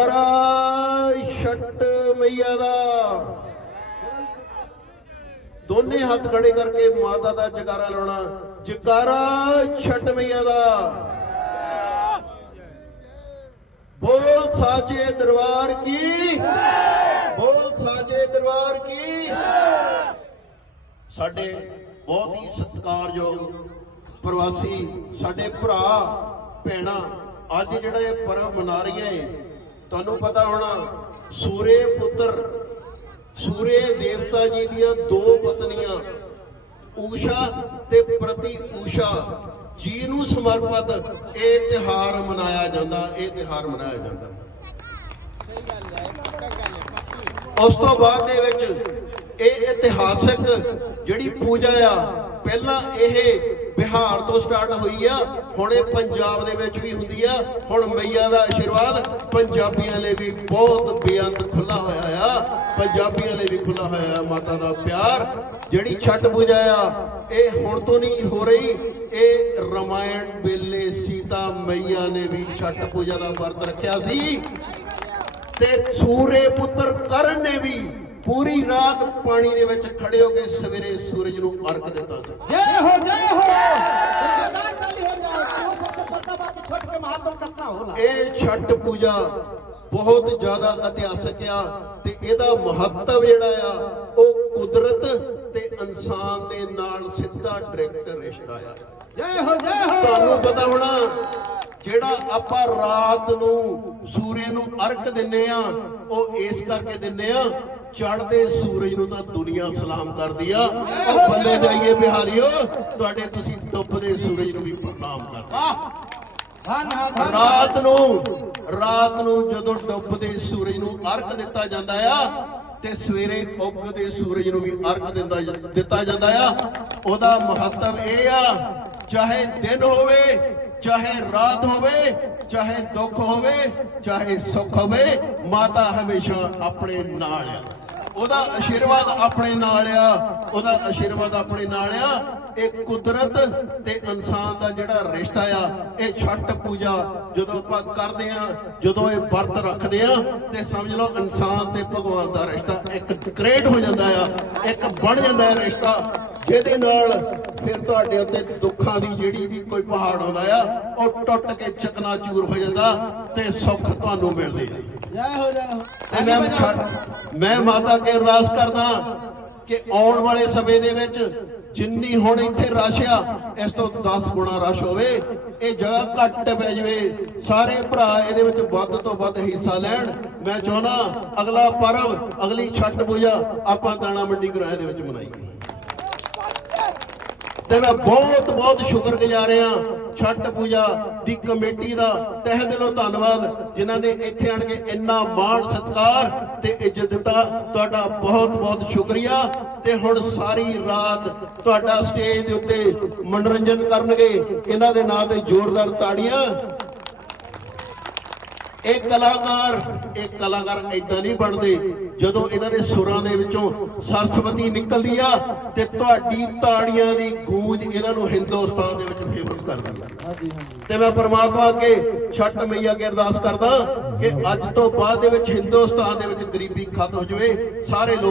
ਜਕਾਰਾ ਛੱਟ ਮਈਆ ਦਾ। ਦੋਨੇ ਹੱਥ ਖੜੇ ਕਰਕੇ ਮਾਤਾ ਦਾ ਜਕਾਰਾ ਲਾਉਣਾ। ਜਕਾਰਾ ਛੱਟ ਮਈਆ ਦਾ। ਬੋਲ ਸਾਚੇ ਦਰਬਾਰ ਕੀ? ਬੋਲ ਸਾਚੇ ਦਰਬਾਰ ਕੀ? ਸਾਡੇ ਬਹੁਤ ਹੀ ਸਤਿਕਾਰਯੋਗ ਪ੍ਰਵਾਸੀ, ਸਾਡੇ ਭਰਾ, ਭੈਣਾਂ, ਅੱਜ ਜਿਹੜਾ ਇਹ ਪਰਬ ਮਨਾ ਰਹੀਆਂ ਏ ਤੁਹਾਨੂੰ ਪਤਾ ਹੋਣਾ, ਸੂਰੇ ਪੁੱਤਰ, ਸੂਰੇ ਦੇਵਤਾ ਜੀ ਦੀਆਂ ਦੋ ਪਤਨੀਆਂ, ਊਸ਼ਾ ਤੇ ਪ੍ਰਤੀ ਊਸ਼ਾ ਜੀ ਨੂੰ ਸਮਰਪਿਤ ਇਹ ਤਿਹਾਰ ਮਨਾਇਆ ਜਾਂਦਾ, ਇਹ ਤਿਹਾਰ ਮਨਾਇਆ ਜਾਂਦਾ। ਉਸ ਤੋਂ ਬਾਅਦ ਦੇ ਵਿੱਚ ਇਹ ਇਤਿਹਾਸਕ ਜਿਹੜੀ ਪੂਜਾ ਆ, ਪਹਿਲਾਂ ਇਹ ਬਿਹਾਰ ਤੋਂ ਸਟਾਰਟ ਹੋਈ ਆ, ਹੁਣ ਇਹ ਪੰਜਾਬ ਦੇ ਵਿੱਚ ਵੀ ਹੁੰਦੀ ਆ। ਹੁਣ ਮਈਆ ਦਾ ਆਸ਼ੀਰਵਾਦ, ਪੰਜਾਬੀਆਂ ਲਈ ਵੀ ਬਹੁਤ ਬੇਅੰਤ ਖੁੱਲਾ ਹੋਇਆ ਆ। ਪੰਜਾਬੀਆਂ ਲਈ ਵੀ ਖੁੱਲਾ ਹੋਇਆ ਆ ਮਾਤਾ ਦਾ ਪਿਆਰ। ਜਿਹੜੀ ਛੱਟ ਬੁਝਾਇਆ, ਇਹ ਹੁਣ ਤੋਂ ਨਹੀਂ ਹੋ ਰਹੀ। ਇਹ ਰਮਾਇਣ ਵੇਲੇ ਸੀਤਾ ਮਈਆ ਨੇ ਵੀ ਛੱਟ ਪੂਜਾ ਦਾ ਵਰਤ ਰੱਖਿਆ ਸੀ। ਤੇ ਸੂਰੇ ਪੁੱਤਰ ਕਰਨ ਨੇ ਵੀ ਪੂਰੀ ਰਾਤ ਪਾਣੀ ਦੇ ਵਿੱਚ ਖੜੇ ਹੋ ਕੇ ਸਵੇਰੇ ਸੂਰਜ ਨੂੰ ਅਰਕ ਦਿੱਤਾ ਸੀ। ਜੈ ਹੋ ਜੈ ਹੋ! ਇਹ ਛੱਟ ਪੂਜਾ ਬਹੁਤ ਜ਼ਿਆਦਾ ਇਤਿਹਾਸਕ ਆ ਤੇ ਇਹਦਾ ਮਹੱਤਵ ਜਿਹੜਾ ਆ ਉਹ ਕੁਦਰਤ ਤੇ ਇਨਸਾਨ ਦੇ ਨਾਲ ਸਿੱਧਾ ਡਾਇਰੈਕਟ ਰਿਸ਼ਤਾ ਆ। ਜੈ ਹੋ ਜੈ ਹੋ! ਤੁਹਾਨੂੰ ਪਤਾ ਹੋਣਾ ਜਿਹੜਾ ਆਪਾਂ ਰਾਤ ਨੂੰ ਸੂਰਜ ਨੂੰ ਅਰਕ ਦਿੰਨੇ ਆ ਉਹ ਇਸ ਕਰਕੇ ਦਿੰਨੇ ਆ ਚੜਦੇ ਸੂਰਜ ਨੂੰ ਤਾਂ ਦੁਨੀਆ ਸਲਾਮ ਕਰਦੀ ਆ। ਉਹ ਬੱਲੇ ਜਾਈਏ ਬਿਹਾਰੀਓ ਤੁਹਾਡੇ ਤੁਸੀਂ ਡੁੱਬਦੇ ਸੂਰਜ ਨੂੰ ਵੀ ਪ੍ਰਣਾਮ ਕਰਦੇ ਰਾਤ ਨੂੰ ਰਾਤ ਨੂੰ ਜਦੋਂ ਡੁੱਬਦੇ ਸੂਰਜ ਨੂੰ ਅਰਕ ਦਿੱਤਾ ਜਾਂਦਾ ਆ ਤੇ ਸਵੇਰੇ ਉੱਗਦੇ ਸੂਰਜ ਨੂੰ ਵੀ ਅਰਕ ਦਿੰਦਾ ਦਿੱਤਾ ਜਾਂਦਾ ਆ। ਉਹਦਾ ਮਹੱਤਵ ਇਹ ਆ ਚਾਹੇ ਦਿਨ ਹੋਵੇ ਚਾਹੇ ਰਾਤ ਹੋਵੇ ਚਾਹੇ ਦੁੱਖ ਹੋਵੇ ਚਾਹੇ ਸੁੱਖ ਹੋਵੇ ਮਾਤਾ ਹਮੇਸ਼ਾ ਆਪਣੇ ਨਾਲ ਆ। ਉਹਦਾ ਆਸ਼ੀਰਵਾਦ ਆਪਣੇ ਨਾਲ ਆ। ਉਹਦਾ ਆਸ਼ੀਰਵਾਦ ਆਪਣੇ ਨਾਲ ਆ। ਇਹ ਕੁਦਰਤ ਤੇ ਇਨਸਾਨ ਦਾ ਜਿਹੜਾ ਰਿਸ਼ਤਾ ਆ, ਇਹ ਛੱਟ ਪੂਜਾ ਜਦੋਂ ਆਪਾਂ ਕਰਦੇ ਆ, ਜਦੋਂ ਇਹ ਵਰਤ ਰੱਖਦੇ ਆ, ਤੇ ਸਮਝ ਲਓ ਇਨਸਾਨ ਤੇ ਭਗਵਾਨ ਦਾ ਰਿਸ਼ਤਾ ਇੱਕ ਕ੍ਰੀਏਟ ਹੋ ਜਾਂਦਾ ਆ, ਇੱਕ ਬਣ ਜਾਂਦਾ ਹੈ ਰਿਸ਼ਤਾ, ਜਿਹਦੇ ਨਾਲ ਫਿਰ ਤੁਹਾਡੇ ਉੱਤੇ ਦੁੱਖਾਂ ਦੀ ਜਿਹੜੀ ਵੀ ਕੋਈ ਪਹਾੜ ਆਉਂਦਾ ਆ, ਉਹ ਟੁੱਟ ਕੇ ਚਕਨਾਚੂਰ ਹੋ ਜਾਂਦਾ ਤੇ ਸੁੱਖ ਤੁਹਾਨੂੰ ਮਿਲਦੇ ਆ। ਜੈ ਹੋ ਜੈ ਹੋ ਮੈਂ ਮਾਤਾ ਕੇ ਅਰਦਾਸ ਕਰਦਾ ਕਿ ਆਉਣ ਵਾਲੇ ਸਮੇਂ ਦੇ ਵਿੱਚ ਜਿੰਨੀ ਹੁਣ ਇੱਥੇ ਰਸ਼ ਇਸ ਤੋਂ 10 ਗੁਣਾ ਰਸ਼ ਹੋਵੇ। ਇਹ ਜਗ੍ਹਾ ਘੱਟ ਪੈ ਜਵੇ। ਸਾਰੇ ਭਰਾ ਇਹਦੇ ਵਿੱਚ ਵੱਧ ਤੋਂ ਵੱਧ ਹਿੱਸਾ ਲੈਣ। ਮੈਂ ਚਾਹਣਾ ਅਗਲਾ ਪਰਬ ਅਗਲੀ ਛੱਟ ਪੂਜਾ ਆਪਾਂ ਦਾਣਾ ਮੰਡੀ ਗ੍ਰਾਹ ਦੇ ਵਿੱਚ ਮਨਾਈਏ। ਤੇ ਮੈਂ ਬਹੁਤ ਬਹੁਤ ਸ਼ੁਕਰਗੁਜ਼ਾਰ ਹਾਂ ਛੱਟ ਪੂਜਾ ਦੀ ਕਮੇਟੀ ਦਾ ਤਹਿ ਦਿਲੋਂ ਧੰਨਵਾਦ, ਜਿਨ੍ਹਾਂ ਨੇ ਇੱਥੇ ਆਣ ਕੇ ਇੰਨਾ ਮਾਣ ਸਤਿਕਾਰ ਤੇ ਇੱਜ਼ਤ ਦਿੱਤਾ। ਤੁਹਾਡਾ ਬਹੁਤ ਬਹੁਤ ਸ਼ੁਕਰੀਆ। ਤੇ ਹੁਣ ਸਾਰੀ ਰਾਤ ਤੁਹਾਡਾ ਸਟੇਜ ਦੇ ਉੱਤੇ ਮਨੋਰੰਜਨ ਕਰਨਗੇ। ਇਹਨਾਂ ਦੇ ਨਾਂ ਤੇ ਜ਼ੋਰਦਾਰ ਤਾੜੀਆਂ। ਇਹ ਕਲਾਕਾਰ ਇਹ ਕਲਾਕਾਰ ਇਦਾਂ ਨਹੀਂ ਬਣਦੇ। ਜਦੋਂ ਇਹਨਾਂ ਦੇ ਸੁਰਾਂ ਦੇ ਵਿੱਚੋਂ ਸਰਸਵਤੀ ਨਿਕਲਦੀ ਆ ਤੇ ਤੁਹਾਡੀ ਤਾੜੀਆਂ ਦੀ ਗੂੰਜ ਇਹਨਾਂ ਨੂੰ ਹਿੰਦੁਸਤਾਨ ਦੇ ਵਿੱਚ ਫੇਮਸ ਕਰ ਦਿੰਦੀ ਤੇ ਮੈਂ ਪਰਮਾਤਮਾ ਅੱਗੇ ਛੱਟ ਮਈਆ ਕੇ ਅਰਦਾਸ ਕਰਦਾ ਕਿ ਅੱਜ ਤੋਂ ਬਾਅਦ ਦੇ ਵਿੱਚ ਹਿੰਦੁਸਤਾਨ ਦੇ ਵਿੱਚ ਗਰੀਬੀ ਖਤਮ ਹੋ ਜਾਵੇ ਸਾਰੇ ਲੋਕ